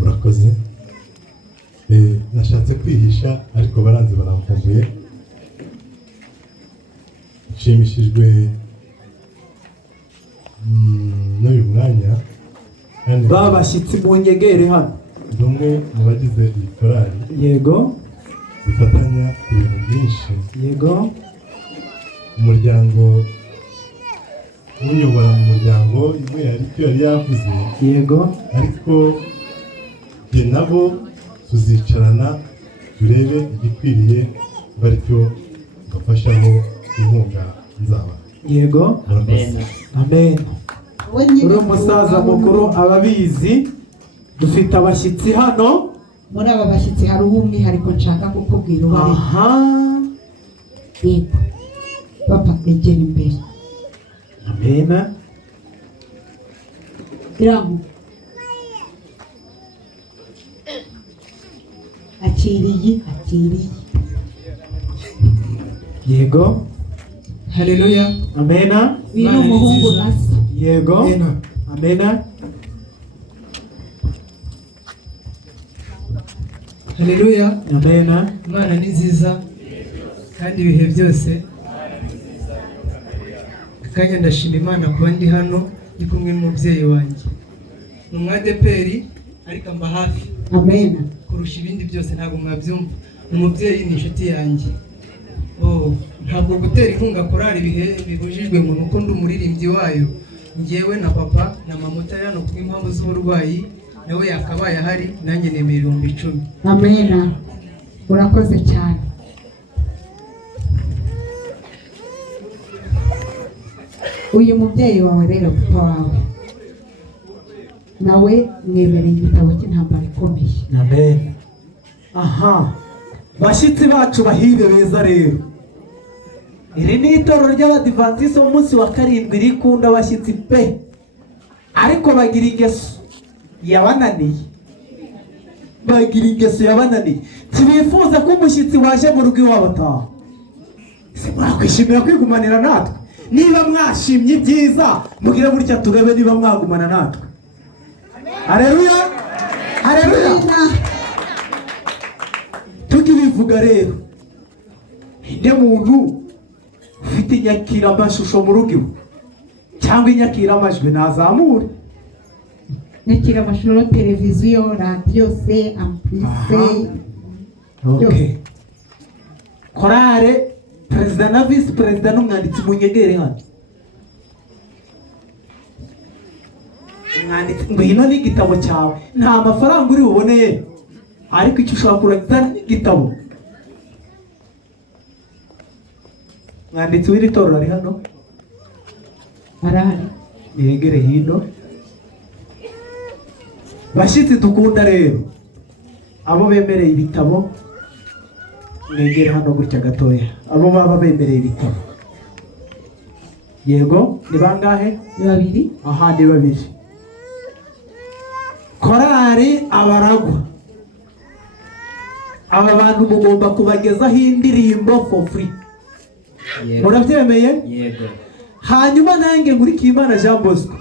urakoze. Nashatse kwihisha ariko baranze baramfumbuye. Nshimishijwe n'uyu mwanya kandi babashyitsi mu nyegere hano. Ndumwe mu bagize iyi korali. Yego. Dufatanya ku bintu byinshi. Yego. Umuryango uyobora mu muryango imwe yari yavuze. Yego. Ariko jye nabo tuzicarana turebe igikwiriye baricyo bafashaho inkunga nzaba. Yego. Amen. Amen. Uri umusaza mukuru ababizi. Dufite abashyitsi hano. Muri aba bashyitsi hari umwihariko nshaka kukubwira ubari. Aha. Yego. Papa egera imbere. Amen. Iramu. Akiriye. Yego. Haleluya. Amen. Uyu ni umuhungu nasi. Yego. Amen. Haleluya. Amen. Imana ni nziza kandi ibihe byose. Kanya ndashima Imana kuba ndi hano ndi kumwe n'umubyeyi wanjye. Ni umwadeperi ariko amba hafi. Amen. Kurusha ibindi byose ntabwo mwabyumva. Umubyeyi ni inshuti yanjye. Ntabwo gutera inkunga korali ibihe bibujijwe mu nuko ndi umuririmbyi wayo. Njyewe na papa na mama utari hano kubw'impamvu z'uburwayi, nawe yakabaye ahari, nanjye nemera 10,000. Amen. Urakoze cyane. Uyu mubyeyi wawe rero papa wawe nawe mwemereye igitabo cy'intambara ikomeye. Amen. Aha. Bashyitsi bacu bahire beza rero. Iri ni itorero ry'Abadivantisi umunsi wa 7 rikunda abashyitsi pe. Ariko bagira ingeso yabananiye. Tibifuza ko umushyitsi waje mu rugo iwabo ataha. Se mwakwishimira kwigumanira natwe. Niba mwashimye ibyiza mugire burya turebe niba mwagumana natwe. Haleluya. Tukibivuga rero, inde muntu ufite inyakira amashusho mu rugo cyangwa inyakira amajwi nazamure. Nyakira amashusho, televiziyo, radio se, amprise. Okay. Korale, perezida na vice perezida n'umwanditsi mu nyegere hano. Umwanditsi ngwino n'igitabo cyawe. Nta mafaranga uri buboneye. Ariko icyo ushobora kurangiza n'igitabo. Mwanditsi w'iri torero ari hano. Arahari. Yegere hino. Bashyitsi dukunda rero. Abo bemereye ibitabo mwegere hano gutya gatoya. Abo baba bemereye ibitabo. Yego, ni bangahe? Ni 2. Aha, ni 2. Korali abaragwa. Aba bantu mugomba kubagezaho indirimbo for free. Murabyemeye? Yego. Hanyuma nange nkurikiye Imana Jean Bosco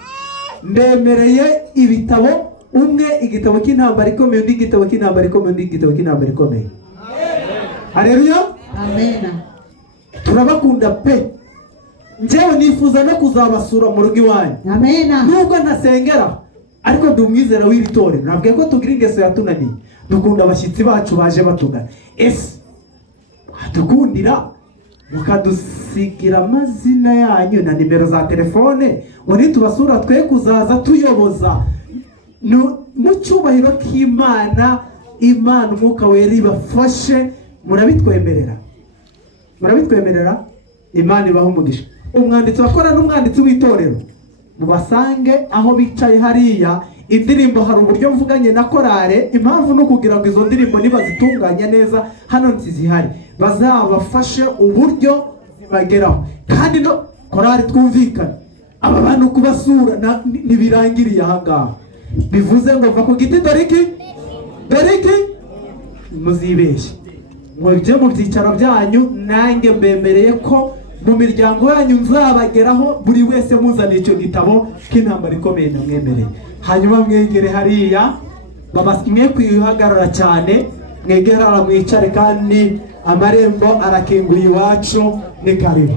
ndemereye ibitabo, umwe igitabo cy'intambara ikomeye, undi igitabo cy'intambara ikomeye, undi igitabo cy'intambara ikomeye. Haleluya. Amen. Turabakunda pe. Njyewe nifuza no kuzabasura mu rugo iwanyu. Amen. Nubwo ntasengera ariko ndi umwizera w'iri torero. Nabwiye ko tugira ingeso yatunaniye. Dukunda abashyitsi bacu baje batugana. Dukundira mukadusigira amazina yanyu na nimero za telefone, wari tubasura twe kuzaza tuyoboza mu cyubahiro k'Imana. Imana umwuka wera ibafashe. Murabitwemerera? Imana ibahe umugisha. Umwanditsi wakora n'umwanditsi w'itorero mubasange aho bicaye hariya. Indirimbo hari uburyo mvuganye na korale, impamvu no kugira ngo izo ndirimbo nibazitunganya neza hano nzizihari, bazabafashe uburyo zibageraho. Kandi no korale twumvikana aba bantu kubasura nibirangiriye aha ngaha. Bivuze ngo va ku giti doriki muzibeshye. Mujye mu byicaro byanyu, nange mbemereye ko mu miryango yanyu nzabageraho buri wese muzaniye icyo gitabo k'intambara ikomeye ndamwemereye. Hanyuma mwegere hariya, mwe kwihagarara cyane, mwegere hariya mwicare, kandi amarembo arakinguye iwacu, ni karibu.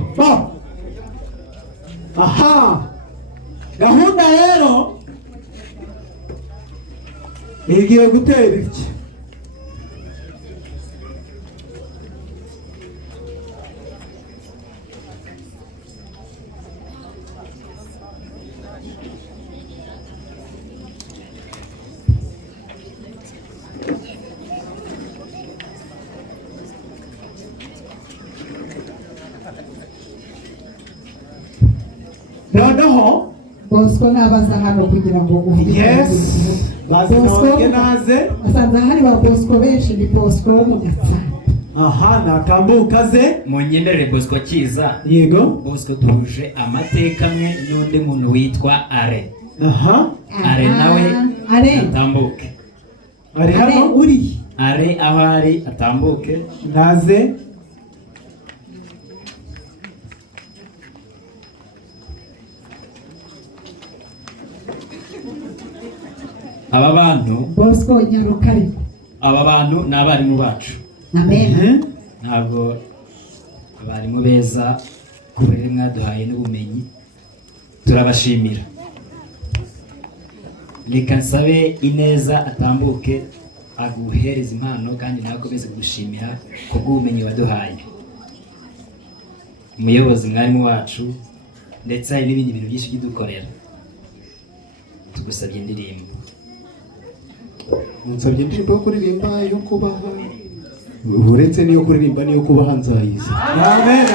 Aha, gahunda rero igiye gutera iki? Noneho Bosco nabaza hano kugira ngo uvuge. yes, Bosco naze. asanze hari ba Bosco benshi, ni Bosco wo mu Gatsata. Aha, natambuka ze. Munyemerere Bosco Kiza. Yego. Bosco duhuje amateka amwe n'undi muntu witwa Are. Aha. Are nawe Are atambuke. Ari hano. uri Are aho ari atambuke. Naze. Aba bantu Bosco Nyarukari. aba bantu ni abarimu bacu. Amen. Ntabwo abarimu beza kubera mwaduhaye n'ubumenyi, turabashimira. Reka nsabe Ineza atambuke aguhereza impano, kandi nawe akomeze kugushimira kubw'ubumenyi waduhaye. Umuyobozi, mwarimu wacu, ndetse hari n'ibindi bintu byinshi by'idukorera. Tugusabye indirimbo. Munsabye indirimbo yo kuririmba, yo kubaha, uretse n'iyo kuririmba n'iyo kubaha nzayizi. Amen.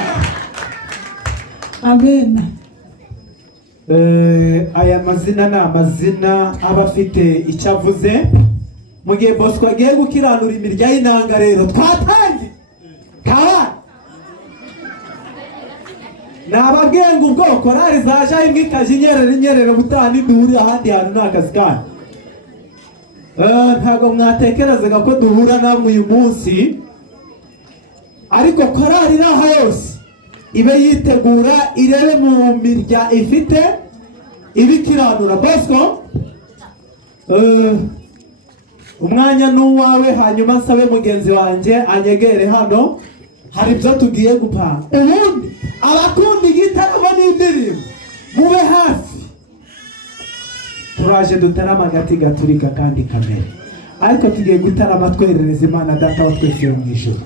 Amen. Aya mazina ni amazina aba afite icyo avuze. Mu gihe Bosco agiye gukiranura imirya y'inanga, rero twatangiye kaba nababwenga ubwoko rari zaje imwe ikaje inyerera butaha ntiduhurire ahandi hantu, ni akazi kanyu. Ntabwo mwatekerezaga ko duhura namwe uyu munsi, ariko korari iraha yose ibe yitegura irebe mu mirya ifite ibikiranura. Bosco, umwanya ni uwawe, hanyuma nsabe mugenzi wanjye anyegere hano, hari ibyo tugiye gupanga. Ubundi abakunda igitaramo n'indirimbo mube hafi, turaje dutarama agati gaturika kandi kamere, ariko tugiye gutarama twerereza Imana Data wa twese yo mu ijuru.